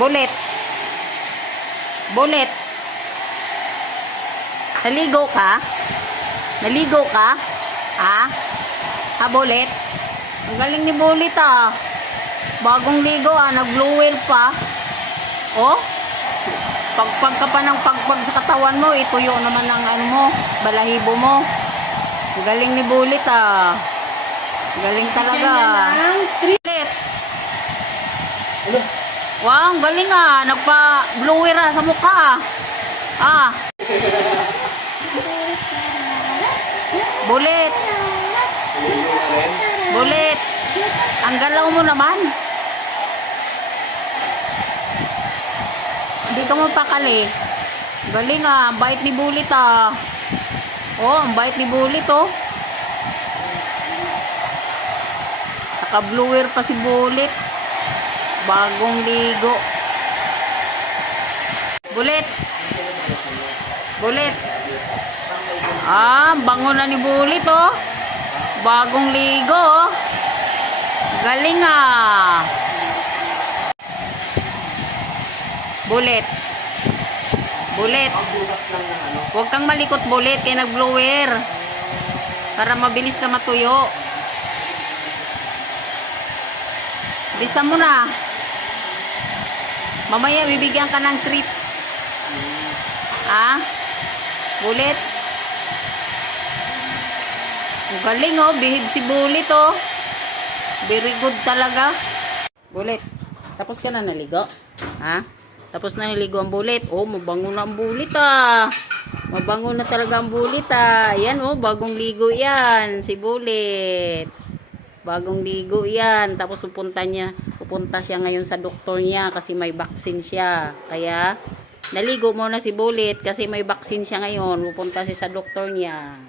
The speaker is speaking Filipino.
Bulit. Bulit. Naligo ka? Naligo ka? Ha? Ha, Bulit? Ang galing ni Bulit ah. Bagong ligo ah, nag-blower pa. Oh? Pagpag ka pa ng pagpag sa katawan mo, ituyo naman ang ano mo, balahibo mo. Ang galing ni Bulit ah. Ang galing talaga. Bulit. Wow, ang galing ah. Nagpa-blower ah sa mukha ah. Ah. Bulit. Bulit. Ang galaw mo naman. Hindi ka mo pakali. Galing ah. Ang bait ni Bulit ah. Oh, ang bait ni Bulit oh. Naka-blower pa si Bulit. Bagong ligo. Bulit. Bulit. Ah, bango na ni Bulit oh. Bagong ligo oh. Galing ah. Bulit. Bulit. Huwag kang malikot Bulit kaya nag-blower. Para mabilis ka matuyo. Bisa mo na. Mamaya bibigyan ka ng treat. Ah? Bulit. Ang galing oh, behave si Bulit oh. Very good talaga. Bulit. Tapos ka na naligo? Ha? Tapos na naligo ang Bulit. Oh, mabango na ang Bulit ah. Mabango na talaga ang Bulit ah. Ayan oh, bagong ligo yan. Si Bulit. Bagong ligo yan. Tapos pupunta siya ngayon sa doktor niya kasi may vaccine siya. Kaya, naligo muna si Bulit kasi may vaccine siya ngayon. Pupunta siya sa doktor niya.